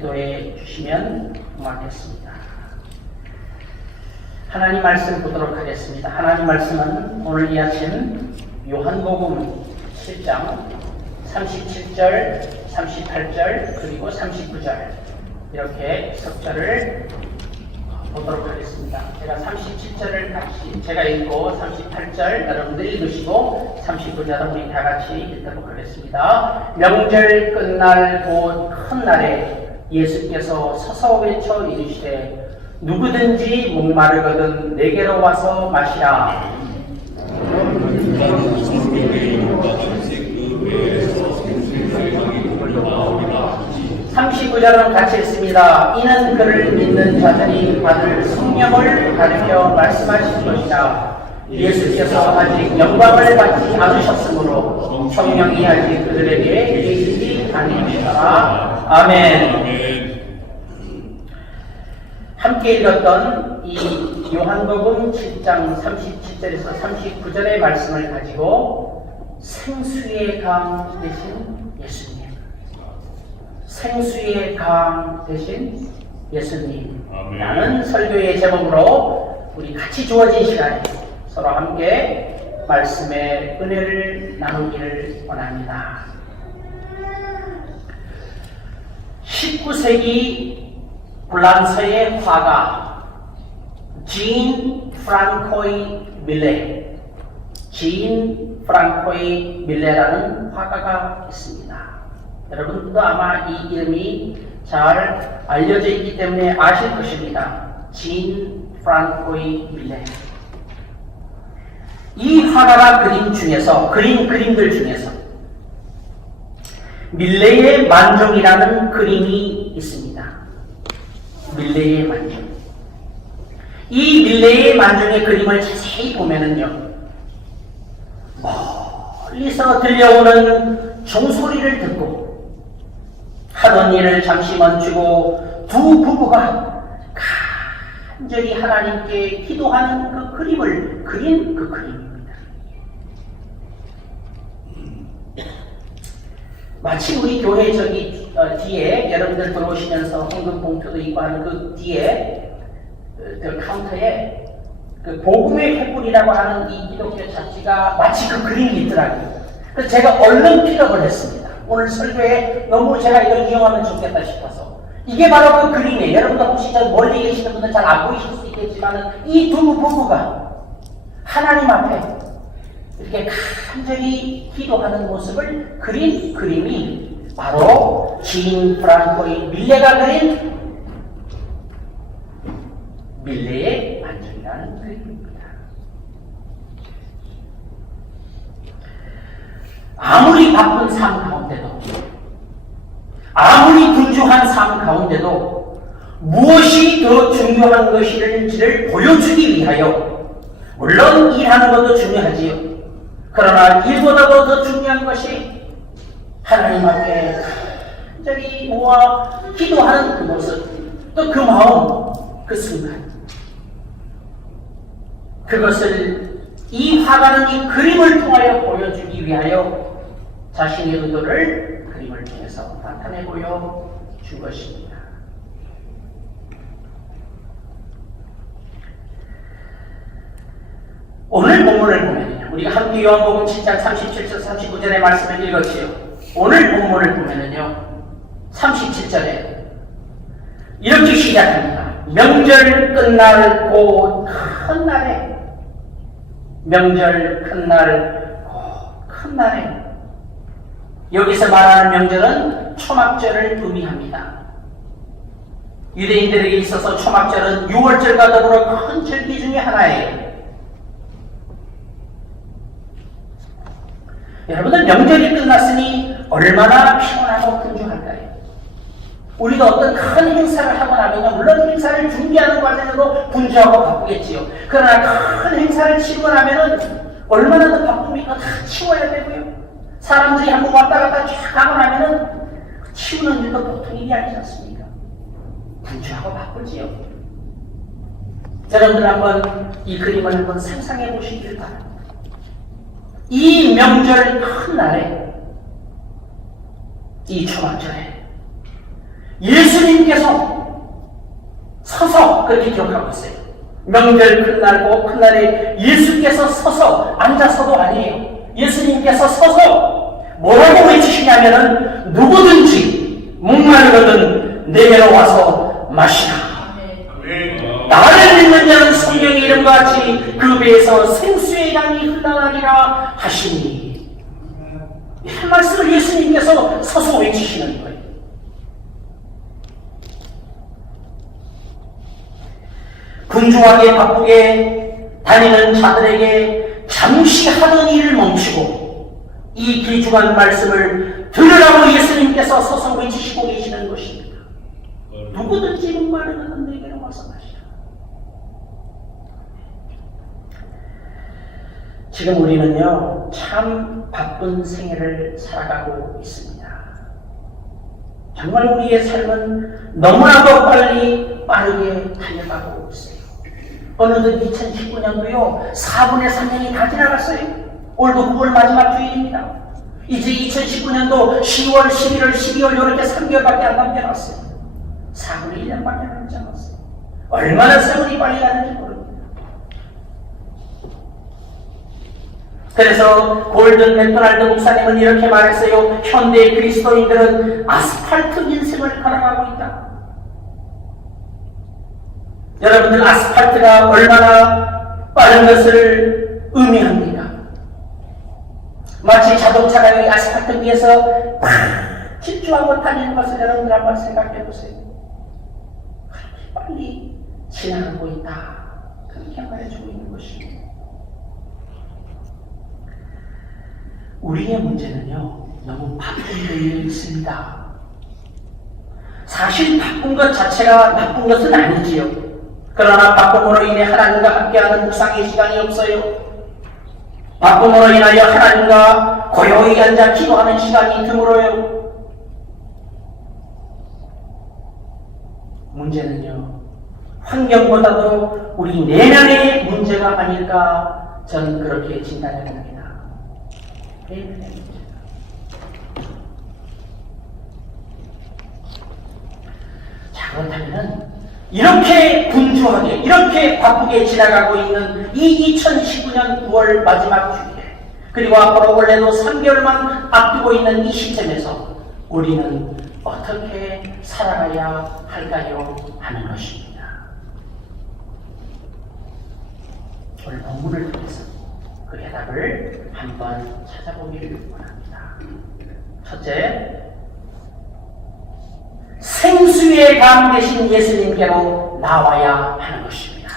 기도해 주시면 고맙겠습니다. 하나님 말씀 보도록 하겠습니다. 하나님 말씀은 오늘 이 아침 요한복음 7장 37절, 38절, 그리고 39절 이렇게 석절을 보도록 하겠습니다. 제가 37절을 같이 제가 읽고 38절 여러분들이 읽으시고 39절은 우리 다 같이 읽도록 하겠습니다. 명절 끝날 곧 큰 날에 예수께서 서서 외쳐 이르시되 누구든지 목마르거든 내게로 와서 마시라. 39절은 같이 읽습니다. 이는 그를 믿는 자들이 받을 성령을 가르쳐 말씀하신 것이다. 예수께서 아직 영광을 받지 않으셨으므로 성령이 아직 그들에게 계시지 아니하시더라. 아멘. 함께 읽었던 이 요한복음 7장 37절에서 39절의 말씀을 가지고 생수의 강 되신 예수님, 생수의 강 되신 예수님 라는 설교의 제목으로 우리 같이 주어진 시간에 서로 함께 말씀의 은혜를 나누기를 원합니다. 19세기 프랑스의 화가 진 프랑코이 밀레, 진 프랑코이 밀레라는 화가가 있습니다. 여러분도 아마 이 이름이 잘 알려져 있기 때문에 아실 것입니다. 진 프랑코이 밀레. 이 화가가 그린 그림들 중에서 밀레의 만종이라는 그림이 있습니다. 밀레의 만종. 이 밀레의 만종의 그림을 자세히 보면은요, 멀리서 들려오는 종소리를 듣고 하던 일을 잠시 멈추고 두 부부가 간절히 하나님께 기도하는 그 그림을 그린 그 그림입니다. 마치 우리 교회 저기 뒤에 여러분들 들어오시면서 헌금 봉투도 있고 하는 그 뒤에 그 카운터에 그 복음의 횃불이라고 하는 이 기독교 잡지가 마치 그 그림이 있더라고요. 그래서 제가 얼른 픽업을 했습니다. 오늘 설교에 너무 제가 이걸 이용하면 좋겠다 싶어서. 이게 바로 그 그림이에요. 여러분들 혹시 저 멀리 계시는 분들 잘 안 보이실 수 있겠지만 이 두 부부가 하나님 앞에 이렇게 간절히 기도하는 모습을 그린 그림이 바로 진 프랑코이 밀레가 그린 밀레의 만종이라는 그림입니다. 아무리 바쁜 삶 가운데도, 아무리 분주한 삶 가운데도 무엇이 더 중요한 것인지를 보여주기 위하여, 물론 일하는 것도 중요하지요. 그러나 일보다도 더 중요한 것이 하나님 앞에 간절히 모아 기도하는 그 모습, 또 그 마음, 그 순간, 그것을 이 화가는 이 그림을 통하여 보여주기 위하여 자신의 의도를 그림을 통해서 나타내 보여준 것입니다. 오늘 본문을 보면요, 우리가 함께 요한복음 7장 37절 39절의 말씀을 읽었지요. 오늘 본문을 보면요 37절에 이렇게 시작합니다. 명절 끝날 곧 큰 날에, 명절 끝날 곧 큰 날에, 여기서 말하는 명절은 초막절을 의미합니다. 유대인들에게 있어서 초막절은 6월절과 더불어 큰 절기 중에 하나예요. 여러분들 명절이 끝났으니 얼마나 피곤하고 분주할까요? 우리도 어떤 큰 행사를 하고 나면요, 물론 행사를 준비하는 과정에도 분주하고 바쁘겠지요. 그러나 큰 행사를 치르고 나면은 얼마나 더 바쁩니까? 다 치워야 되고요. 사람들이 한번 왔다 갔다 쫙 가고 나면은 치우는 일도 보통 일이 아니지 않습니까? 분주하고 바쁘지요. 여러분들 한번 이 그림을 한번 상상해 보시길 바랍니다. 이 명절 큰 날에, 이 초막절에 예수님께서 서서 그렇게 기록하고 있어요. 명절 끝날고 그날에 예수께서 서서, 앉아서도 아니에요. 예수님께서 서서 뭐라고 외치시냐면은 누구든지 목마르거든 내게로 와서 마시라. 나를 믿는 자는 성령의 이름과 같이 그 배에서 생수의 강이 흘러나리라 하시니, 한 말씀을 예수님께서 서서 외치시는 거예요. 분주하게 바쁘게 다니는 자들에게 잠시 하던 일을 멈추고 이 귀중한 말씀을 들으라고 예수님께서 서서 외치시고 계시는 것입니다. 누구든지 목마르거든 내게로 와서 마시라. 지금 우리는요, 참 바쁜 생애를 살아가고 있습니다. 정말 우리의 삶은 너무나도 빠르게 달려가고 있어요. 어느덧 2019년도요, 4분의 3년이 다 지나갔어요. 올도 9월 마지막 주일입니다. 이제 2019년도 10월, 11월, 12월 이렇게 3개월밖에 안 남겨놨어요. 4분의 1년밖에 남지 않았어요. 얼마나 세월이 빨리 가는지 모릅니다. 그래서 골든 맥도날드 목사님은 이렇게 말했어요. 현대 그리스도인들은 아스팔트 인생을 걸어가고 있다. 여러분들, 아스팔트가 얼마나 빠른 것을 의미합니까? 마치 자동차가 여기 아스팔트 위에서 팍 질주하고 달리는 것을 여러분들 한번 생각해 보세요. 그렇게 빨리 지나가고 있다. 그렇게 말해주고 있는 것입니다. 우리의 문제는요, 너무 바쁜 일이 있습니다. 사실 바쁜 것 자체가 나쁜 것은 아니지요. 그러나 바쁨으로 인해 하나님과 함께하는 묵상의 시간이 없어요. 바쁨으로 인하여 하나님과 고요히 앉아 기도하는 시간이 드물어요. 문제는요, 환경보다도 우리 내면의 문제가 아닐까, 저는 그렇게 진단해 봅니다. 자, 그렇다면 이렇게 분주하게, 이렇게 바쁘게 지나가고 있는 이 2019년 9월 마지막 주일에, 그리고 앞으로 원래도 3개월만 앞두고 있는 이 시점에서 우리는 어떻게 살아가야 할까요? 하는 것입니다. 오늘 본문을 통해서 그 해답을 한번 찾아보기를 원합니다. 첫째, 생수의 강 되신 예수님께로 나와야 하는 것입니다.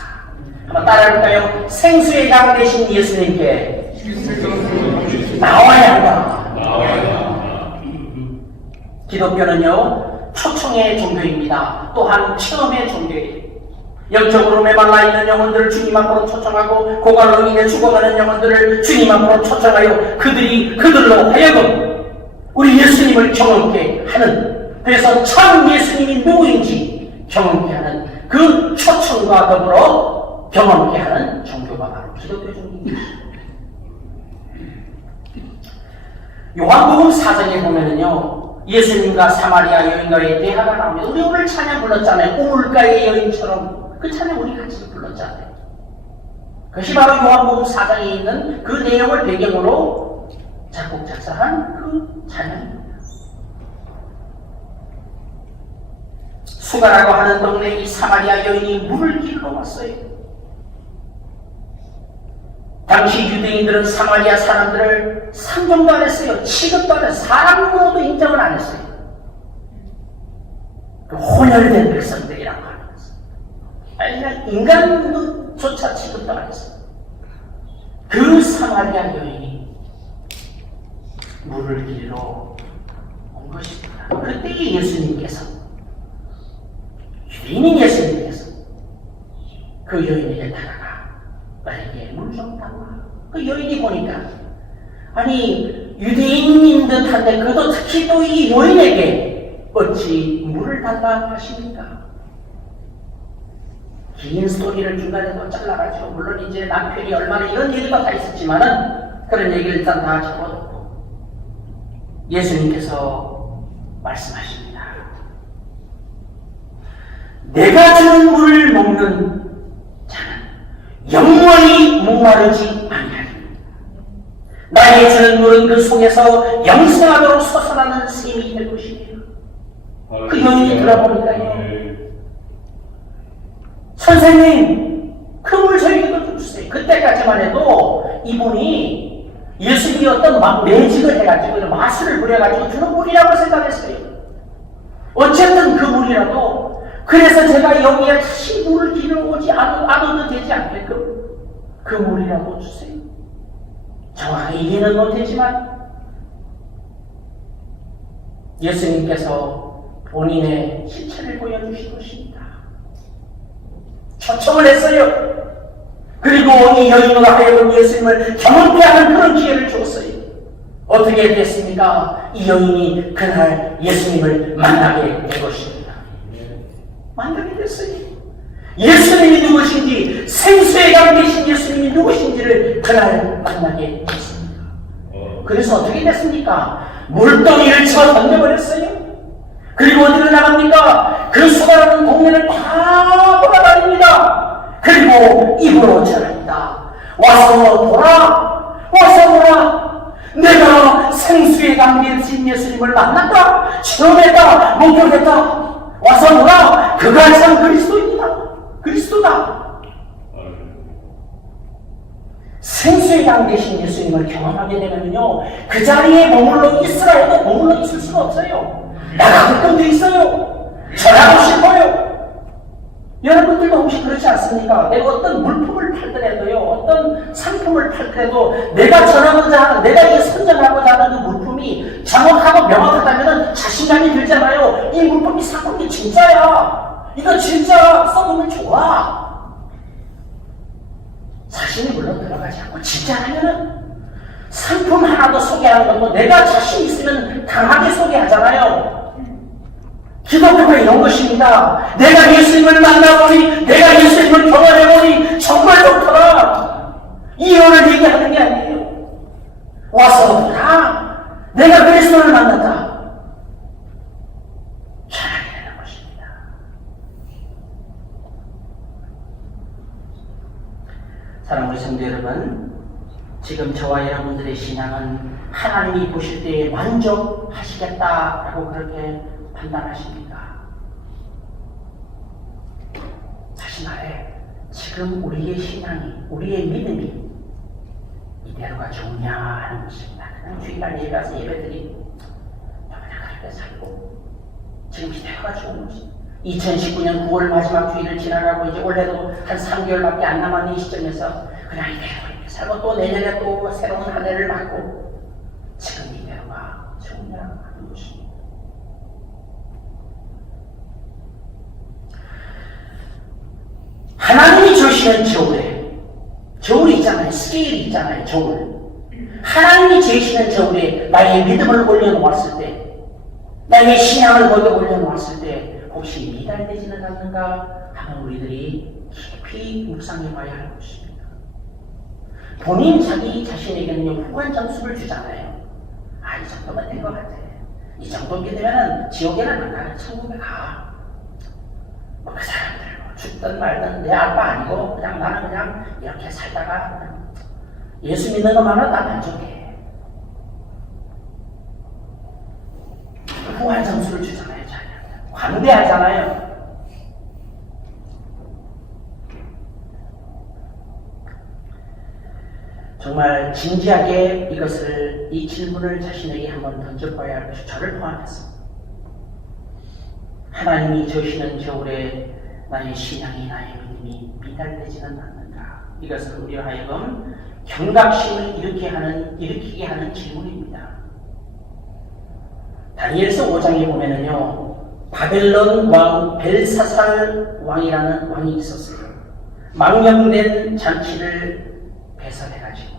한번 따라해볼까요? 생수의 강 되신 예수님께 나와야 한다. 기독교는요, 초청의 종교입니다. 또한 체험의 종교예요. 영적으로 메말라 있는 영혼들을 주님 앞으로 초청하고, 고갈로 인해 죽어가는 영혼들을 주님 앞으로 초청하여 그들로 하여금 우리 예수님을 경험케 하는, 그래서 참 예수님이 누구인지 경험케 하는 그 초청과 더불어 경험케 하는 종교가 바로 기독교 종교입니다. 요한복음 4장에 보면은요, 예수님과 사마리아 여인과의 대화가 나옵니다. 우리 오늘 찬양 불렀잖아요. 우물가의 여인처럼. 그 찬양 우리 같이 불렀잖아요. 그것이 바로 요한복음 4장에 있는 그 내용을 배경으로 작곡 작사한 그 찬양입니다. 수가라고 하는 동네 이 사마리아 여인이 물을 길러 왔어요. 당시 유대인들은 사마리아 사람들을 상종도 안 했어요. 취급도 안 했어요. 사람으로도 인정을 안 했어요. 그 혼혈된 백성들이라고 하는 것은 그냥 인간조차 취급도 안 했어요. 그 사마리아 여인이 물을 길러 온 것입니다. 그때 예수님께서, 유대인인 예수님께서 그 여인에게 다가가 나에게 물 좀 달라. 그 여인이 보니까, 아니 유대인인 듯한데 그도 특히 또 이 여인에게 어찌 물을 달라 하십니까? 긴 스토리를 중간에 또 잘라가지고, 물론 이제 남편이 얼마나 이런 얘기가 다 있었지만은 그런 얘기를 일단 다 집어넣고 예수님께서 말씀하십니다. 내가 주는 물을 먹는 자는 영원히 목마르지 아니하리니 나의 주는 물은 그 속에서 영생하도록 솟아나는 샘이 될 것이며 그 여인이 들어보니까요, 선생님 그 물 저에게도 좀 주세요. 그때까지만 해도 이분이 예수님이 어떤 매직을 해가지고 마술을 부려가지고 주는 물이라고 생각했어요. 어쨌든 그 물이라도, 그래서 제가 여기에 다시 물을 길어오지 않아도 되지 않게끔 그 물이라도 주세요. 정확하게 이해는 못했지만 예수님께서 본인의 실체를 보여주신 것입니다. 초청을 했어요. 그리고 이 여인으로 하여금 예수님을 경험케 하는 그런 기회를 줬어요. 어떻게 됐습니까? 이 여인이 그날 예수님을 만나게 된 것입니다. 만나게 됐어요. 예수님이 누구신지, 생수에 담기신 예수님이 누구신지를 그날 만나게 됐습니다. 그래서 어떻게 됐습니까? 물동이를 쳐 던져버렸어요. 그리고 어디로 나갑니까? 그 수많은 동네를 다 돌아다닙니다. 그리고 입으로 전합니다. 와서 보라! 와서 보라! 내가 생수에 담긴 예수님을 만났다! 체험했다! 목격했다! 와서 보라! 그가 참 그리스도입니다. 그리스도다. 생수에 담기신 예수님을 경험하게 되면요, 그 자리에 머물러 있으라 해도 머물러 있을 수가 없어요. 나가고 싶은데 있어요. 전하고 싶어요. 여러분들도 혹시 그렇지 않습니까? 내가 어떤 물품을 팔더라도요, 어떤 상품을 팔더라도 내가 전하고자 하는, 내가 이 선전하고자 하는 그 물품이 정확하고 명확하다면 자신감이 들잖아요. 이 물품이 상품이 진짜야. 이거 진짜 써보면 좋아. 자신이 물론 들어가지 않고 진짜라면은 상품 하나도 소개하는 것도 내가 자신 있으면 강하게 소개하잖아요. 기독교가 이런 것입니다. 내가 예수님을 만나보니, 내가 예수님을 경험해보니 정말 좋더라. 이혼을 얘기하는 게 아니에요. 와서 보라. 내가 그리스도를 만났다. 잘하게 되는 것입니다. 사랑하는 성도 여러분, 지금 저와 여러분들의 신앙은 하나님이 보실 때에 만족하시겠다라고 그렇게 판단하십니까? 다시 말해, 지금 우리의 신앙이, 우리의 믿음이 이대로가 좋냐 하는 것입니다. 그냥 주일날 예배 가서 예배드리고 그냥 그렇게 살고 지금 이대로가 좋은 것입니다. 2019년 9월 마지막 주일을 지나가고 이제 올해도 한 3개월밖에 안 남았는 이 시점에서 그냥 이대로 이렇게 살고 또 내년에 또 새로운 한 해를 맞고 지금 이대로가 좋냐 하는 것입니다. 하나님이 주시는 저울이 있잖아요. 스케일이 있잖아요. 저울. 하나님이 주시는 저울에 나의 믿음을 올려놓았을 때, 나의 신앙을 거기에 올려놓았을 때 혹시 미달되지는 않는가 하는 우리들이 깊이 묵상해봐야 할 것입니다. 본인 자기 자신에게는 후한 점수를 주잖아요. 이 정도면 된 것 같아. 이 정도 믿으면 지옥에는 안 가는 천국에 가. 그 사람들 죽든 말든 내 아빠 아니고 그냥 나는 그냥 이렇게 살다가 그냥 예수 믿는 것만으로 나 만족해. 후한 점수를 주잖아요. 관대하잖아요. 정말 진지하게 이 질문을 자신에게 한번 던져봐야 할 것이 저를 포함해서 하나님이 주시는 저울에 나의 신앙이, 나의 믿음이 미달되지는 않는가? 이것은 우리와 하여금 경각심을 일으키게 하는 질문입니다. 다니엘서 5장에 보면은요, 바벨론 왕 벨사살 왕이라는 왕이 있었어요. 망령된 잔치를 배설해가지고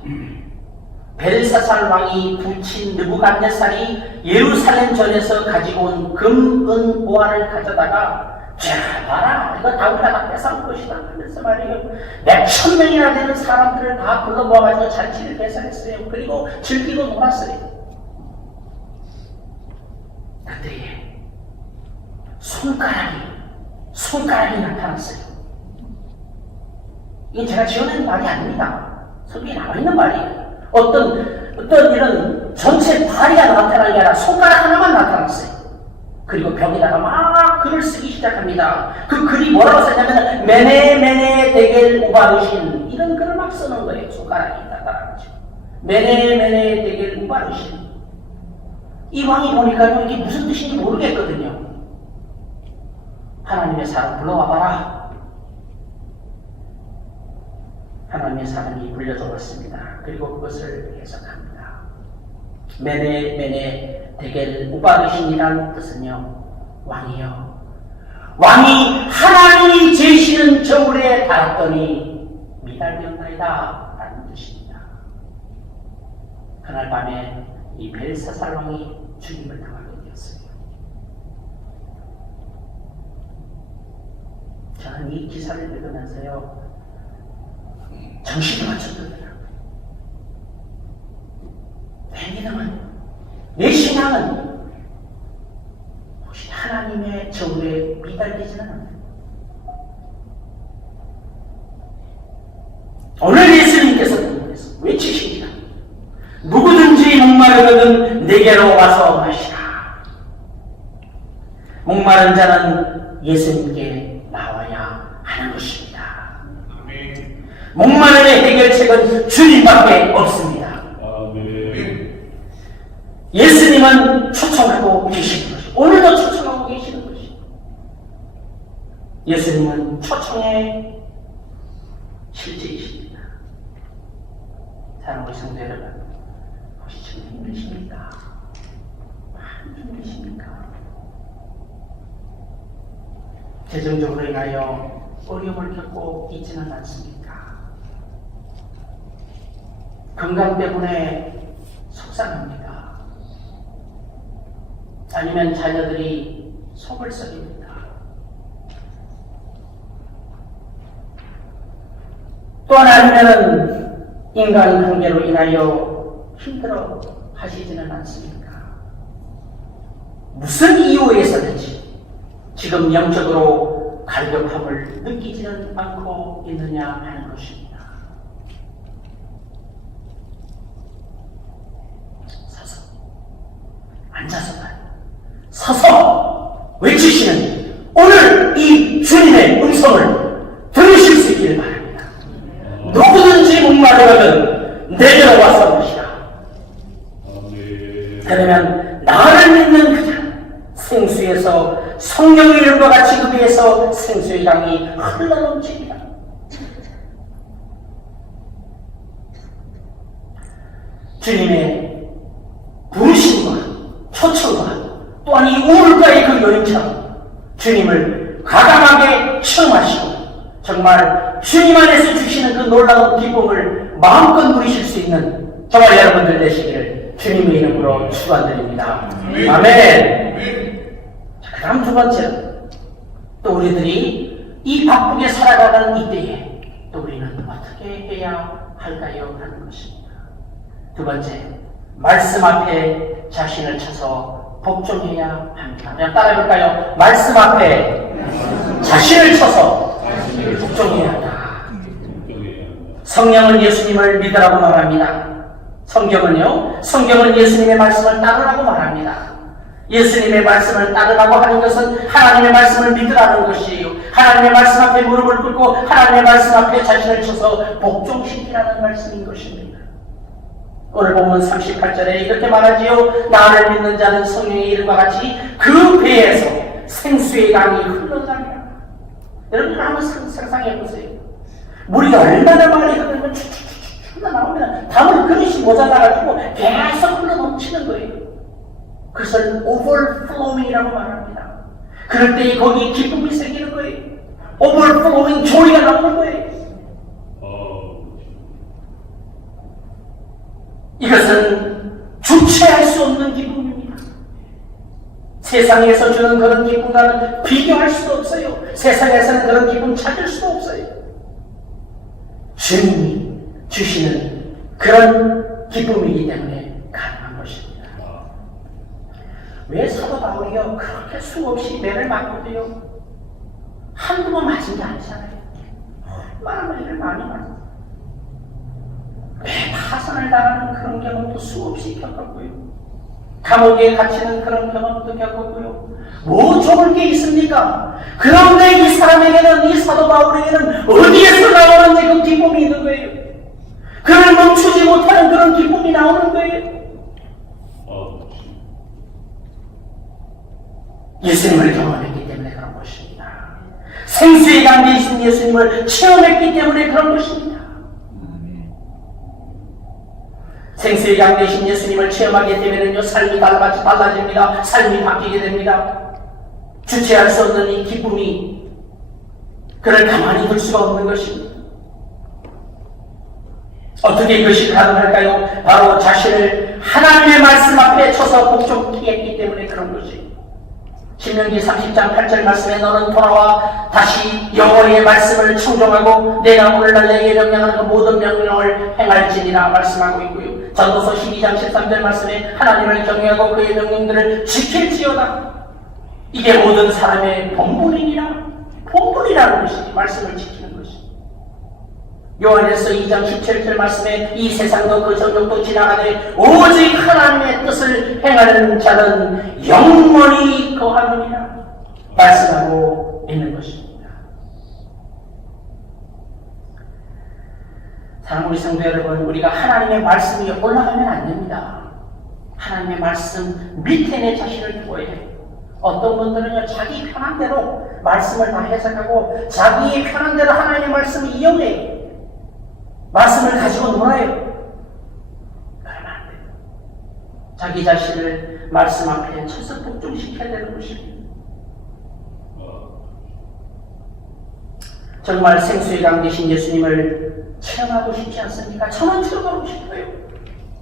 벨사살 왕이 부친 느부갓네살이 예루살렘 전에서 가지고 온 금, 은, 보화를 가져다가 자, 봐라, 이거 다 우리가 다 뺏어온 것이다 하면서 말이에요. 몇 천 명이나 되는 사람들을 다 불러 모아가지고 잔치를 배설했어요. 그리고 즐기고 놀았어요. 그때 손가락이 나타났어요. 이건 제가 지어낸 말이 아닙니다. 성경에 나와 있는 말이에요. 어떤 이런 전체 다리가 나타난 게 아니라 손가락 하나만 나타났어요. 그리고 벽에다가 막 글을 쓰기 시작합니다. 그 글이 뭐라고 썼냐면 메네 데겔 우바르신 이런 글을 막 쓰는 거예요. 손가락이 나타나죠. 메네 데겔 우바르신. 이 왕이 보니까 이게 무슨 뜻인지 모르겠거든요. 하나님의 사람 불러와봐라. 하나님의 사람이 불려져 왔습니다. 그리고 그것을 해석합니다. 메네 데겔 우바르신이라는 뜻은요, 왕이요. 왕이 하나님이 제시는 저울에 달았더니 미달되었나이다 라는 뜻입니다. 그날 밤에 이 벨사살 왕이 주님을 당하게 되었어요. 저는 이 기사를 읽으면서요, 정신이 맞춰들더라고요. 내 믿음은, 내 신앙은 혹시 하나님의 저울에 미달리지는 않아요. 오늘 예수님께서 외치십니다. 누구든지 목마르거든 내게로 와서 마시라. 목마른 자는 예수님께 나와야 하는 것입니다. 목마름의 해결책은 주님밖에 없습니다. 예수님은 초청하고 계시는 것이고 오늘도 초청하고 계시는 것이고 예수님은 초청의 실제이십니다. 사랑하는 성도 여러분, 혹시 지금 힘드십니까? 많이 힘드십니까? 재정적으로 인하여 어려움을 겪고 있지는 않습니까? 건강 때문에 속상합니까? 아니면 자녀들이 속을 썩입니까? 또 아니면 인간관계로 인하여 힘들어 하시지는 않습니까? 무슨 이유에서든지 지금 영적으로 갈급함을 느끼지는 않고 있느냐 하는 것입니다. 서서, 앉아서 봐요. 서서 외치시는 오늘 이 주님의 음성을 들으실 수 있기를 바랍니다. 누구든지 목마르거든 내게로 와서 마시라. 그러면 나를 믿는 그 자 생수에서 성령의 이름과 같이 그 배에서 생수의 강이 흘러넘칩니다. 주님의 부르심과 초청과 또한 이 우물가의 그 여인처럼 주님을 과감하게 체험하시고 정말 주님 안에서 주시는 그 놀라운 기쁨을 마음껏 누리실 수 있는 정말 여러분들 되시기를 주님의 이름으로 축원드립니다. 아멘. 그 다음 두 번째로 또 우리들이 이 바쁘게 살아가는 이때에 또 우리는 어떻게 해야 할까요? 하는 것입니다. 두 번째, 말씀 앞에 자신을 쳐서 복종해야 합니다. 그냥 따라해볼까요? 말씀 앞에 자신을 쳐서 복종해야 한다. 성령은 예수님을 믿으라고 말합니다. 성경은 예수님의 말씀을 따르라고 말합니다. 예수님의 말씀을 따르라고 하는 것은 하나님의 말씀을 믿으라는 것이에요. 하나님의 말씀 앞에 무릎을 꿇고 하나님의 말씀 앞에 자신을 쳐서 복종시키라는 말씀인 것입니다. 오늘 본문 38절에 이렇게 말하지요. 나를 믿는 자는 성령의 이름과 같이 그 배에서 생수의 강이 흘러가리라. 여러분 한번 상상해 보세요. 물이 얼마나 많이 흐르면 축축축축 흘러나오면 담을 그릇이 모자라가지고 계속 흘러넘치는 거예요. 그것을 overflowing이라고 말합니다. 그럴 때 거기에 기쁨이 생기는 거예요. overflowing joy가 나오는 거예요. 이것은 주체할 수 없는 기쁨입니다. 세상에서 주는 그런 기쁨과는 비교할 수도 없어요. 세상에서는 그런 기쁨 찾을 수도 없어요. 주님이 주시는 그런 기쁨이기 때문에 가능한 것입니다. 왜 사도 바울이요 그렇게 수없이 매를 맞거든요. 한두 번 맞은 게 아니잖아요. 말을 많이 맞았어요. 파산을 당하는 그런 경험도 수없이 겪었고요. 감옥에 갇히는 그런 경험도 겪었고요. 뭐 좋을 게 있습니까? 그런데 이 사람에게는, 이 사도 바울에게는 어디에서 나오는지 그 기쁨이 있는 거예요. 그를 멈추지 못하는 그런 기쁨이 나오는 거예요. 예수님을 경험했기 때문에 그런 것입니다. 생수의 강대이신 예수님을 체험했기 때문에 그런 것입니다. 생수의 강대이신 예수님을 체험하게 되면요, 삶이 달라집니다. 삶이 바뀌게 됩니다. 주체할 수 없는 이 기쁨이 그를 가만히 둘 수가 없는 것입니다. 어떻게 그것이 가능할까요? 바로 자신을 하나님의 말씀 앞에 쳐서 복종케 했기 때문에 그런 것입니다. 신명기 30장 8절 말씀에 너는 돌아와 다시 여호와의 말씀을 청종하고 내가 오늘날 내게 명령하는 그 모든 명령을 행할지니라 말씀하고 있고요. 전도서 12장 13절 말씀에 하나님을 경외하고 그의 명령들을 지킬지어다. 이게 모든 사람의 본분이라는 것이 말씀을 지키는 것이. 요한에서 2장 17절 말씀에 이 세상도 그 정욕도 지나가되 오직 하나님의 뜻을 행하는 자는 영원히 거하느니라 말씀하고 있는 것입니다. 사랑하는 우리 성도 여러분, 우리가 하나님의 말씀 위에 올라가면 안 됩니다. 하나님의 말씀 밑에 내 자신을 두어야 해요. 어떤 분들은요, 자기 편한 대로 말씀을 다 해석하고 자기 편한 대로 하나님의 말씀을 이용해요. 말씀을 가지고 놀아요. 그러면 안 돼요. 자기 자신을 말씀 앞에 쳐서 복종시켜야 되는 것입니다. 정말 생수의 강 되신 예수님을 체험하고 싶지 않습니까? 저는 체험하고 싶어요.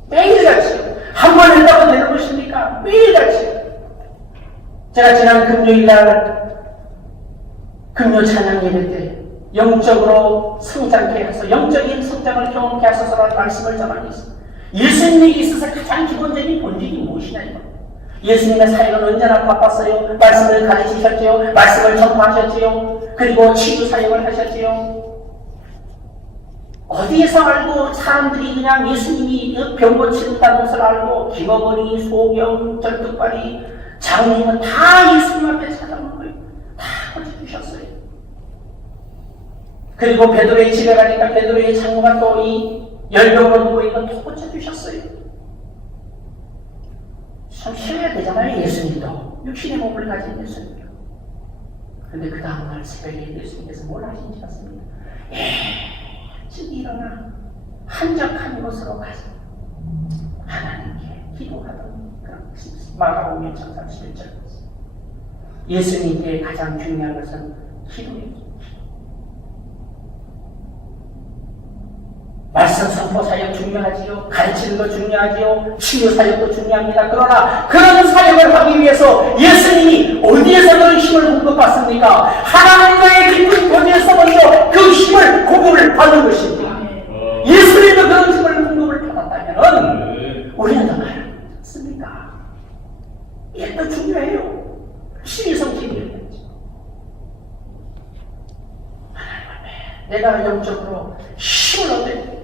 매일같이요. 한 번 했다고 되는 것입니까? 매일같이요. 제가 지난 금요일날 금요 찬양 예배 때 영적으로 성장케 해서 영적인 성장을 경험케 하소서라는 말씀을 전하고 있습니다. 예수님에게 있어서 가장 기본적인 본질이 무엇이냐. 예수님의 사역은 언제나 바빴어요. 말씀을 가르치셨지요. 말씀을 전파하셨지요. 그리고 치유 사역을 하셨지요. 어디에서 알고 사람들이 그냥 예수님이 병 고친다는 것을 알고 김어머니, 소경, 절뚝발이, 장로님은 다 예수님 앞에 찾아오는 거예요. 다 고쳐주셨어요. 그리고 베드로의 집에 가니까 베드로의 장모가 또 이 열병으로 누워있는 또 고쳐주셨어요. 참 쉬어야 되잖아요. 예수님도 육신의 몸을 가진 예수님도. 그런데 그 다음날 새벽에 예수님께서 뭘 하신지 아십니까? 일찍 일어나 한적한 곳으로 가서 하나님께 기도하던 그런 마가복음 31절. 예수님께 가장 중요한 것은 기도입니다. 말씀 선포 사역 중요하지요. 가르치는 거 중요하지요. 치유 사역도 중요합니다. 그러나 그런 사역을 하기 위해서 예수님이 어디에서 그런 힘을 공급받습니까? 하나님과의 깊은 교제에서 먼저 그 힘을 공급을 받는 것입니다. 예수님도 그런 힘을 공급을 받았다면 우리는 더 알았습니까? 이게 더 중요해요. 신이 성취되어야죠. 하나님 앞에 내가 영적으로 힘을 얻어야 돼.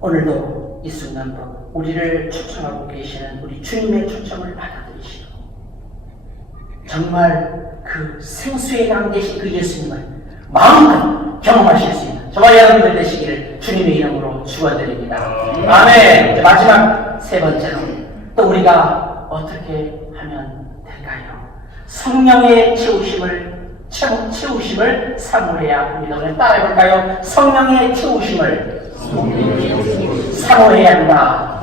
오늘도 이 순간도 우리를 초청하고 계시는 우리 주님의 초청을 받아들이시고 정말 그 생수의 강 되신 그 예수님을 마음껏 경험하실 수 있는 저와 여러분들 되시기를 주님의 이름으로 축원드립니다. 아멘. 이제 마지막 세 번째로 또 우리가 어떻게 하면 될까요? 성령의 채우심을 사모해야 합니다. 오늘 따라해볼까요? 성령의 채우심을 사모해야 한다.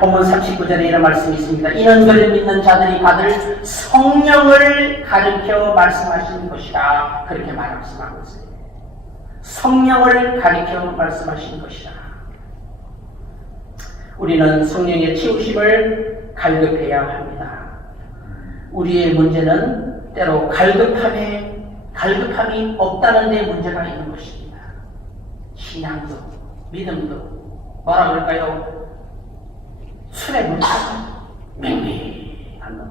본문 39절에 이런 말씀이 있습니다. 이는 그를 믿는 자들이 받을 성령을 가르쳐 말씀하시는 것이다. 그렇게 말씀하고 있어요. 성령을 가르쳐 말씀하시는 것이다. 우리는 성령의 채우심을 갈급해야 합니다. 우리의 문제는 때로 갈급함이 없다는 데 문제가 있는 것입니다. 신앙도 믿음도 뭐라 그럴까요? 술에 물타서 맹맹한 거.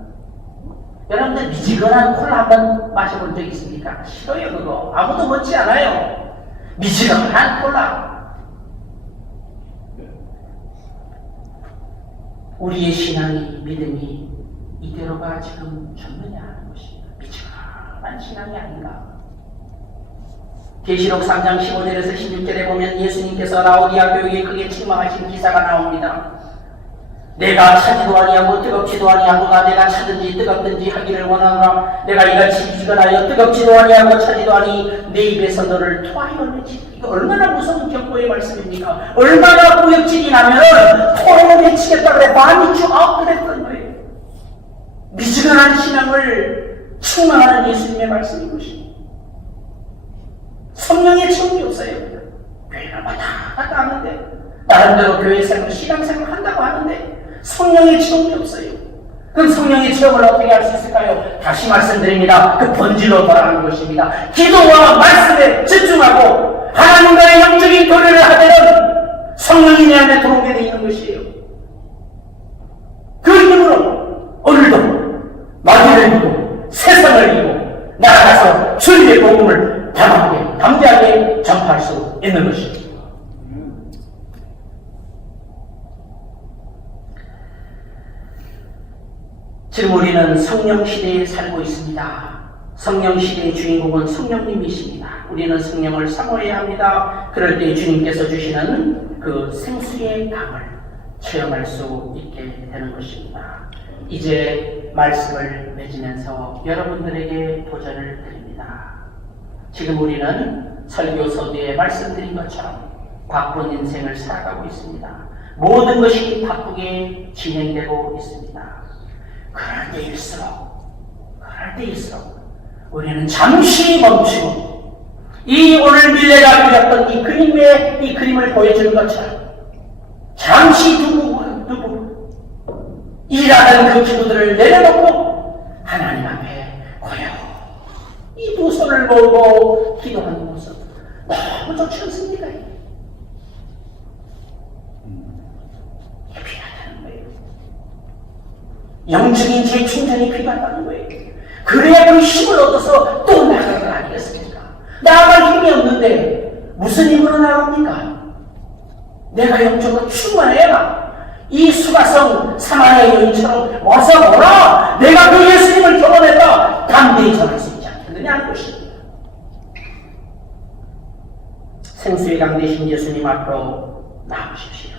여러분들 미지근한 콜라 한번 마셔본 적 있습니까? 싫어요 그거. 아무도 먹지 않아요. 미지근한 콜라. 우리의 신앙이 믿음이 이대로가 지금 전느냐 하는 것입니다. 미지근한 신앙이 아닌가. 계시록 3장 15절에서 16절에 보면 예수님께서 라오디아 교회에 크게 책망하신 기사가 나옵니다. 내가 차지도 아니하고 뜨겁지도 아니하고가 내가 차든지 뜨겁든지 하기를 원하노라. 내가 이같이 미지근하여 뜨겁지도 아니하고 차지도 아니 내 입에서 너를 토하여 내치리. 이거 얼마나 무서운 경고의 말씀입니까? 얼마나 구역질이 나면은 토하여 내치겠다 그래 많이 쭉 그랬던 거예요. 미지근한 신앙을 책망하는 예수님의 말씀인 것입니다. 성령의 체험이 없어요. 교회를 왔다 갔다 하는데 나름대로 교회생활, 신앙생활 한다고 하는데 성령의 체험이 없어요. 그럼 성령의 체험을 어떻게 할 수 있을까요? 다시 말씀드립니다. 그 본질로 돌아가는 것입니다. 기도와 말씀에 집중하고 하나님과의 영적인 교류를 하면 성령이 내 안에 들어오게 되어 있는 것이에요. 그 힘으로 오늘도 마귀를 이기고 세상을 이기고 나아가서 주님의 복음을 담대하게, 담대하게 전파할 수 있는 것입니다. 지금 우리는 성령 시대에 살고 있습니다. 성령 시대의 주인공은 성령님이십니다. 우리는 성령을 사모해야 합니다. 그럴 때 주님께서 주시는 그 생수의 강을 체험할 수 있게 되는 것입니다. 이제 말씀을 맺으면서 여러분들에게 도전을 드립니다. 지금 우리는 설교 서두에 말씀드린 것처럼 바쁜 인생을 살아가고 있습니다. 모든 것이 바쁘게 진행되고 있습니다. 그럴 때일수록 우리는 잠시 멈추고 이 오늘 밀레가 그렸던 이 그림을 보여주는 것처럼 잠시 두고 일하는 그 기도들을 내려놓고 하나님 앞에 고요 이 두 손을 모으고 기도하는 모습 너무 좋지 않습니까? 이게 필요하다는 거예요. 영적인 재충전이 필요하다는 거예요. 그래야 그 힘을 얻어서 또 나아갈 거 아니겠습니까? 나아갈 힘이 없는데 무슨 힘으로 나갑니까? 내가 영적으로 충만해야 이 수가성 사마리아 여인처럼 와서 보라! 내가 그 예수님을 경험했다! 담대히 전할 수 있지 않겠느냐 하는 것입니다. 생수의 강 되신 예수님 앞으로 나오십시오.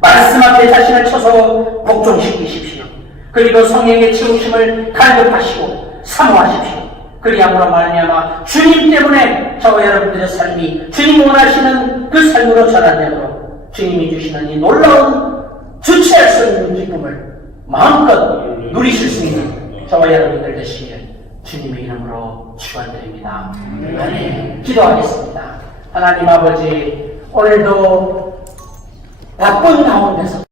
말씀 앞에 자신을 쳐서 복종시키십시오. 그리고 성령의 채우심을 간격하시고 사모하십시오. 그리함으로 말미암아 주님 때문에 저와 여러분들의 삶이 주님 원하시는 그 삶으로 전환되므로 주님이 주시는 이 놀라운 주체할 수 없는 기쁨을 마음껏 누리실 수 있는 저와 여러분들 되시길 주님의 이름으로 축원드립니다. 네, 기도하겠습니다. 하나님 아버지, 오늘도 바쁜 가운데서